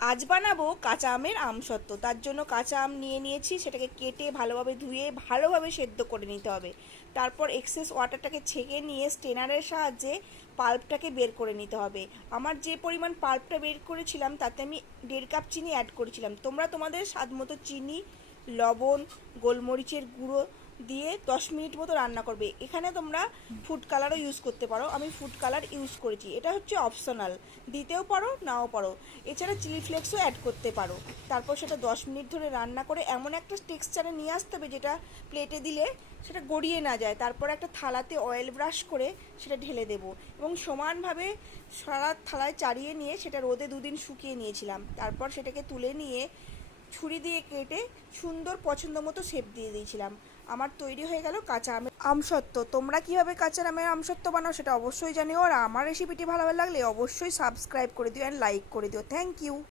আজ বানাবো কাঁচা আমের আমসত্ত্ব। তার জন্য কাঁচা আম নিয়ে নিয়েছি, সেটাকে কেটে ভালোভাবে ধুয়ে ভালোভাবে সেদ্ধ করে নিতে হবে। তারপর এক্সেস ওয়াটারটাকে ছেঁকে নিয়ে স্টেনারের সাহায্যে পাল্পটাকে বের করে নিতে হবে। আমার যে পরিমাণ পাল্পটা বের করেছিলাম তাতে আমি 1.5 কাপ চিনি অ্যাড করেছিলাম। তোমরা তোমাদের স্বাদ মতো চিনি, লবণ, গোলমরিচের গুঁড়ো দিয়ে 10 মিনিট মতো রান্না করবে। এখানে তোমরা ফুড কালারও ইউজ করতে পারো, আমি ফুড কালার ইউজ করেছি। এটা হচ্ছে অপশনাল, দিতেও পারো নাও পারো। এছাড়া চিলি ফ্লেক্সও অ্যাড করতে পারো। তারপর সেটা 10 মিনিট ধরে রান্না করে এমন একটা টেক্সচারে নিয়ে আসতে হবে যেটা প্লেটে দিলে সেটা গড়িয়ে না যায়। তারপর একটা থালাতে অয়েল ব্রাশ করে সেটা ঢেলে দেবো এবং সমানভাবে সারা থালায় চাড়িয়ে নিয়ে সেটা রোদে 2 দিন শুকিয়ে নিয়েছিলাম। তারপর সেটাকে তুলে নিয়ে ছুরি দিয়ে কেটে সুন্দর পছন্দ মতো শেপ দিয়ে দিয়েছিলাম। আমার তৈরি হয়ে গেল কাঁচা আমের আমসত্ত্ব। তোমরা কীভাবে কাঁচা আমের আমসত্ত্ব বানাও সেটা অবশ্যই জানিও, আর আমার রেসিপিটি ভালো লাগলে অবশ্যই সাবস্ক্রাইব করে দিও অ্যান্ড লাইক করে দিও। Thank you.